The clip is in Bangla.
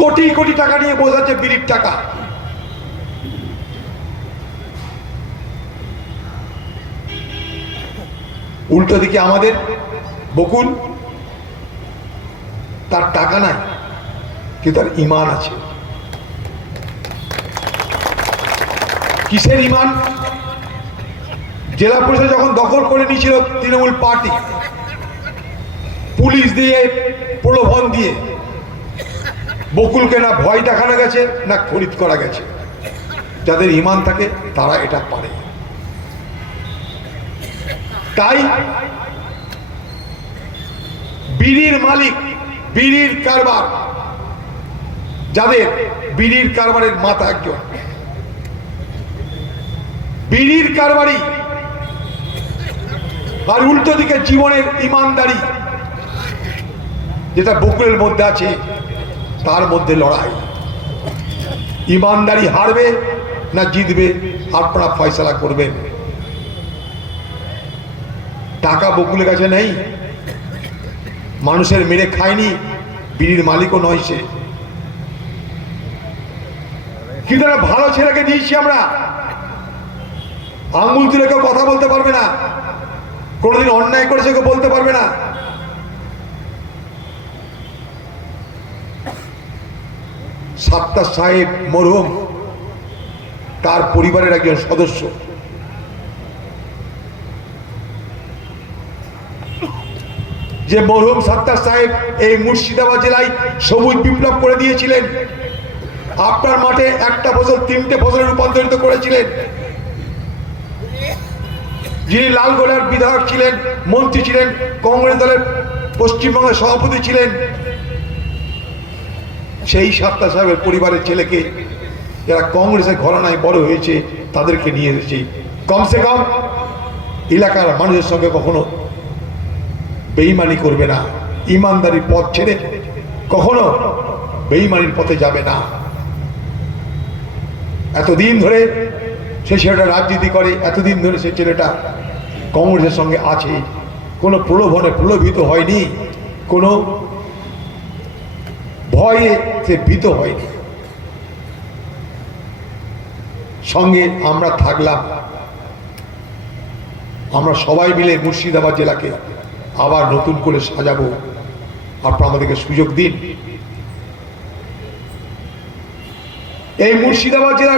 কোটি কোটি টাকা নিয়ে বোঝাচ্ছে বিড়ির টাকা। উল্টো দিকে আমাদের বকুল, তার টাকা নাই, কিন্তু তার ইমান আছে। কিসের ইমান? জেলা পরিষদ যখন দখল করে নিয়েছিল তৃণমূল পার্টি, পুলিশ দিয়ে প্রলোভন দিয়ে বকুলকে না ভয় দেখানো গেছে, না খরিদ করা গেছে। যাদের ইমান থাকে, তারা এটা পারে। তাই বিড়ির মালিক, বিড়ির কারবার, যাদের বিড়ির কারবারের মাথা একজন। বিড়ির কারবারি আর উল্টো দিকে জীবনের ইমানদারি, যেটা বকুলের মধ্যে আছে তার মধ্যে লড়াই। ইমানদারি হারবে না জিতবে, আপনারা ফয়সলা করবেন। টাকা বকুলের কাছে নেই। মানুষের মেরে খায়নি, বিড়ির মালিকও নয় সে। কিন্তু একটা ভালো ছেলেকে দিয়েছি আমরা? আঙ্গুল তুলে কেউ কথা বলতে পারবে না। কোনোদিন অন্যায় করেছে কেউ বলতে পারবে না। সাত্তার সাহেব মরহুম, তার পরিবারের একজন সদস্য। যে মরহুম সাত্তার সাহেব এই মুর্শিদাবাদ জেলায় সবুজ বিপ্লব করে দিয়েছিলেন, আপনার মাঠে একটা ফসল, তিনটে ফসলে রূপান্তরিত করেছিলেন। যিনি লালগোলার বিধায়ক ছিলেন, মন্ত্রী ছিলেন, কংগ্রেস দলের পশ্চিমবঙ্গের সভাপতি ছিলেন সেই সাত্তা সাহেবের পরিবারের ছেলেকে যারা কংগ্রেসের ঘরানায় বড় হয়েছে, তাদেরকে নিয়ে এসেছি। কমসে কম এলাকার মানুষের সঙ্গে কখনো বেইমানি করবে না। ইমানদারির পথ ছেড়ে কখনো বেইমানির পথে যাবে না। এতদিন ধরে সে ছেলেটা রাজনীতি করে, এতদিন ধরে সে ছেলেটা কংগ্রেসের সঙ্গে আছে। কোনো প্রলোভনে প্রলোভিত হয়নি, কোনো ভয়ে সে ভীত হয়নি। সঙ্গে আমরা থাকলাম। আমরা সবাই মিলে মুর্শিদাবাদ জেলাকে আবার নতুন করে সাজাবো। আপনারা আমাদেরকে সুযোগ দিন। এই মুর্শিদাবাদ জেলার